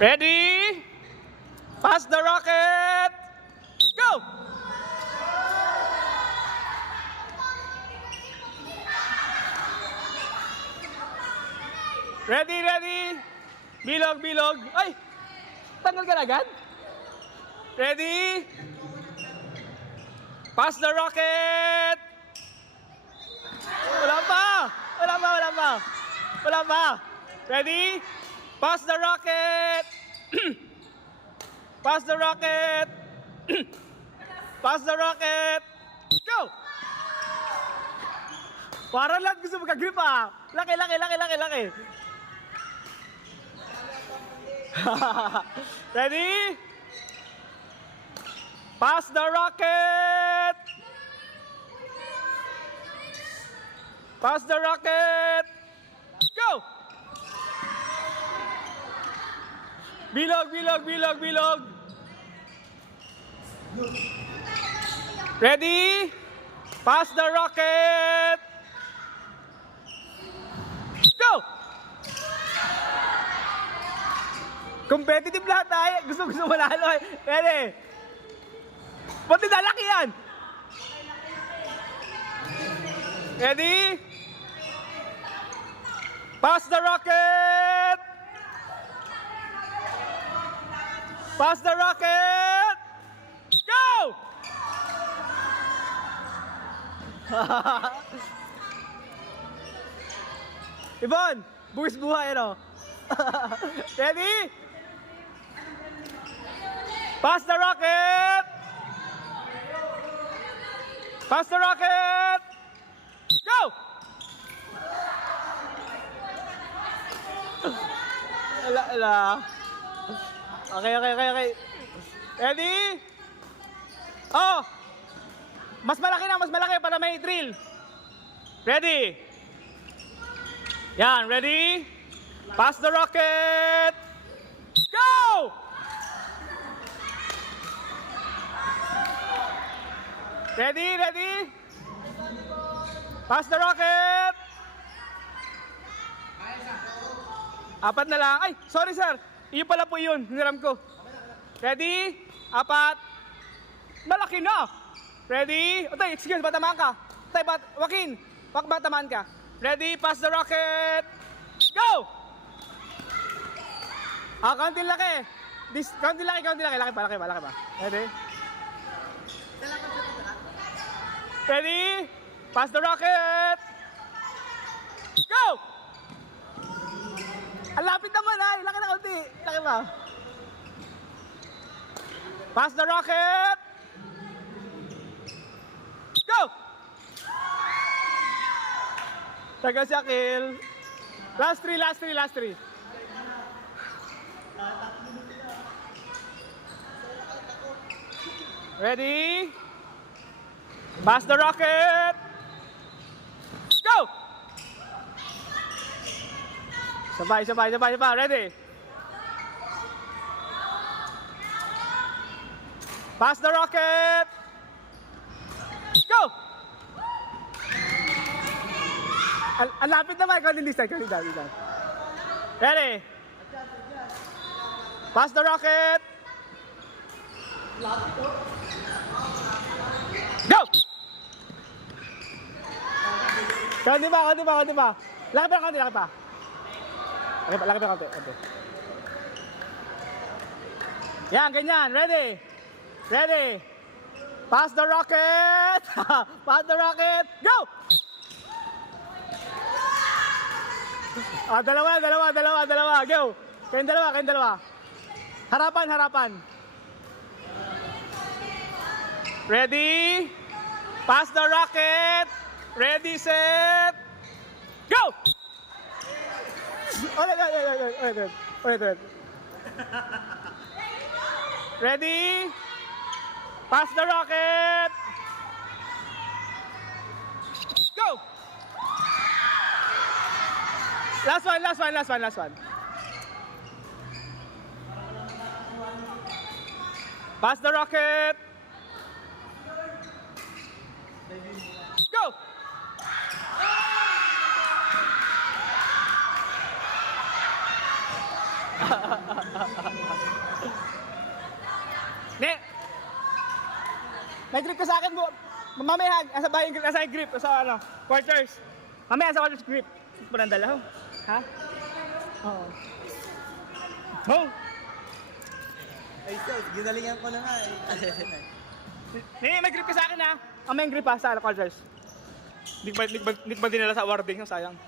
Ready? Pass the rocket! Go! Ready, ready? Bilog, bilog. Ay! Tanggal ka na agad? Ready? Pass the rocket! Wala pa! Wala pa, wala pa! Wala pa! Ready? Pass the rocket! Pass the rocket! Pass the rocket! Go! Parang lahat gusto magka-grip ah! Laki, laki, laki, laki, laki! Ready? Pass the rocket! Pass the rocket! Go! Bilog, bilog, bilog, bilog. Ready? Pass the rocket! Go! Competitive lahat tayo. Gusto manalo eh. Ready? Pati nalaki yan. Ready? Pass the rocket! Pass the rocket! Go! Ibon, buwis buhay ano? Ready? Pass the rocket! Pass the rocket! Go! Ala, ala. Okay, okay, okay, okay. Ready? Oh! Mas malaki para may thrill. Ready? Yan, ready? Pass the rocket! Go! Ready, ready? Pass the rocket! Apat na lang. Ay, sorry sir. Iyo pala po yun. Hiniram ko. Ready? Apat. Malaki na. Ready? Otoy, excuse, batamaan ka. Otoy, Joaquin, batamaan ka. Ready? Pass the rocket. Go! Ah, kaunting laki. Kaunting laki, kaunting laki. Laki pa, laki pa, laki pa. Ready? Ready? Pass the rocket. Go! Ang lapit naman ay. Laki na kaunti. Laki pa. Pass the rocket. Go! Taga si Akil. Last three, last three, last three. Ready? Pass the rocket. Go! Sabay, sabay, sabay, sabay. Ready? Pass the rocket. Go! Ang lapit naman. Ikaw din this time. Ready? Pass the rocket. Go! Kaunti pa, kaunti pa, kaunti pa. Laki pa, kaunti, laki pa. Laki pa, kaunti. Yan, ganyan. Ready? Ready? Pass the rocket! Pass the rocket! Go! Ah, dalawa. Go! Kayong dalawa. Harapan. Ready? Pass the rocket! Ready, set, go! Wait. Ready? Pass the rocket! Go! Last one. Pass the rocket! Go! May grip ka sa akin, mamaya, nasa bahay, nasa grip, sa ano, quarters. Mamaya, sa quarters grip. Ito pa ng dala, ho. Ha? Oo. Ho! Ay, sir, ginalingan ko na nga eh. May grip ka sa akin, ha? Mamaya yung grip, ha, sa ano, quarters. Hindi ba dinala sa awarding, no? Sayang.